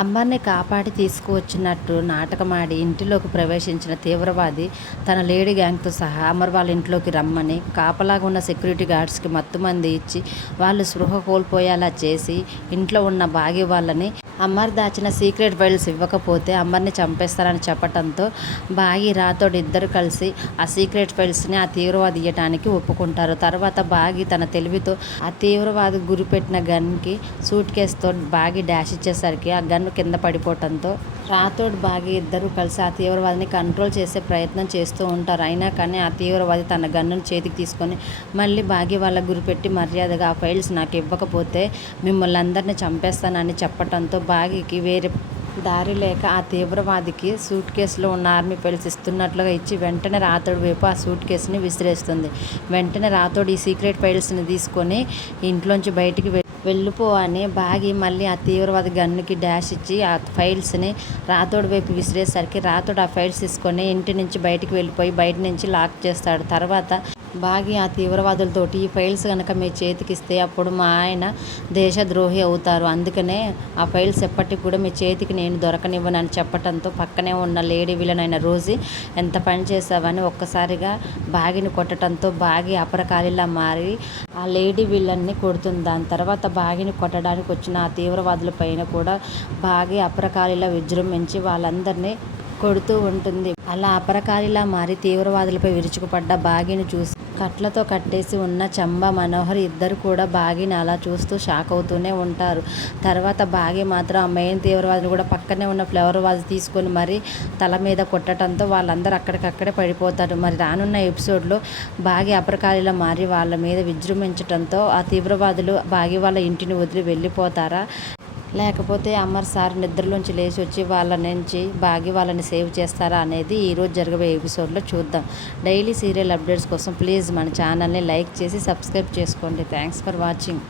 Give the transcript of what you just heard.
అమ్మర్ని కాపాడి తీసుకువచ్చినట్టు నాటకమాడి ఇంటిలోకి ప్రవేశించిన తీవ్రవాది తన లేడీ గ్యాంగ్తో సహా అమర్ వాళ్ళ ఇంట్లోకి రమ్మని కాపలాగా ఉన్న సెక్యూరిటీ గార్డ్స్కి మత్తుమంది ఇచ్చి వాళ్ళు స్పృహ కోల్పోయేలా చేసి ఇంట్లో ఉన్న బాగి వాళ్ళని అమర్ దాచిన సీక్రెట్ ఫైల్స్ ఇవ్వకపోతే అమర్ని చంపేస్తారని చెప్పడంతో బాగి రాథోడ్ ఇద్దరు కలిసి ఆ సీక్రెట్ ఫైల్స్ని ఆ తీవ్రవాది ఇవ్వటానికి ఒప్పుకుంటారు. తర్వాత బాగి తన తెలివితో ఆ తీవ్రవాది గురిపెట్టిన గన్కి సూట్ కేసుతో బాగి డాష్ ఇచ్చేసరికి ఆ గన్ కింద పడిపోవటంతో రాథోడ్ బాగి ఇద్దరు కలిసి ఆ తీవ్రవాదిని కంట్రోల్ చేసే ప్రయత్నం చేస్తూ ఉంటారు. అయినా కానీ ఆ తీవ్రవాది తన గన్నును చేతికి తీసుకొని మళ్ళీ బాగి వాళ్ళ గురిపెట్టి మర్యాదగా ఆ ఫైల్స్ నాకు ఇవ్వకపోతే మిమ్మల్ని అందరినీ చంపేస్తానని చెప్పడంతో బాగికి వేరే దారి లేక ఆ తీవ్రవాదికి సూట్ కేసులో ఉన్న ఆర్మీ ఫైల్స్ ఇస్తున్నట్లుగా ఇచ్చి వెంటనే రాథోడ్ వైపు ఆ సూట్ కేసుని విసిరేస్తుంది. వెంటనే రాథోడ్ ఈ సీక్రెట్ ఫైల్స్ని తీసుకొని ఇంట్లోంచి బయటికి వెళ్ళిపో అని బాగి మళ్ళీ ఆ తీవ్రవాది గన్నుకి డాష్ ఇచ్చి ఆ ఫైల్స్ని రాథోడ్ వైపు విసిరేసరికి రాథోడ్ ఆ ఫైల్స్ తీసుకొని ఇంటి నుంచి బయటికి వెళ్ళిపోయి బయట నుంచి లాక్ చేస్తాడు. తర్వాత బాగి ఆ తీవ్రవాదులతోటి ఈ ఫైల్స్ కనుక మీ చేతికిస్తే అప్పుడు మా ఆయన దేశద్రోహి అవుతారు, అందుకనే ఆ ఫైల్స్ ఎప్పటికి కూడా మీ చేతికి నేను దొరకనివ్వనని చెప్పడంతో పక్కనే ఉన్న లేడీ విలన్ అయిన రోజీ ఎంత పని చేసావని ఒక్కసారిగా బాగిని కొట్టడంతో బాగి అపరకాలిలా మారి ఆ లేడీ విలన్ని కొడుతుంది. దాని తర్వాత బాగిని కొట్టడానికి వచ్చిన ఆ తీవ్రవాదుల పైన కూడా బాగి అపరకాలిలా విజృంభించి వాళ్ళందరినీ కొడుతూ ఉంటుంది. అలా అపరకాలిలా మారి తీవ్రవాదులపై విరుచుకుపడ్డ బాగిని చూసి కట్లతో కట్టేసి ఉన్న చంబా మనోహర్ ఇద్దరు కూడా బాగిని అలా చూస్తూ షాక్ అవుతూనే ఉంటారు. తర్వాత బాగి మాత్రం ఆ మెయిన్ తీవ్రవాదిని కూడా పక్కనే ఉన్న ఫ్లవర్ వాజ్ తీసుకొని మరి తల మీద కొట్టడంతో వాళ్ళందరూ అక్కడికక్కడే పడిపోతారు. మరి రానున్న ఎపిసోడ్లో బాగి అపరకాలిలా మారి వాళ్ళ మీద విజృంభించడంతో ఆ తీవ్రవాదులు బాగి వాళ్ళ ఇంటిని వదిలి వెళ్ళిపోతారా, లేకపోతే అమర్ సార్ నిద్రలోంచి లేచి వచ్చి వాళ్ళ నుంచి బాగి వాళ్ళని సేవ్ చేస్తారా అనేది ఈరోజు జరగబోయే ఎపిసోడ్లో చూద్దాం. డైలీ సీరియల్ అప్డేట్స్ కోసం ప్లీజ్ మన ఛానల్ని లైక్ చేసి సబ్స్క్రైబ్ చేసుకోండి. Thanks for watching.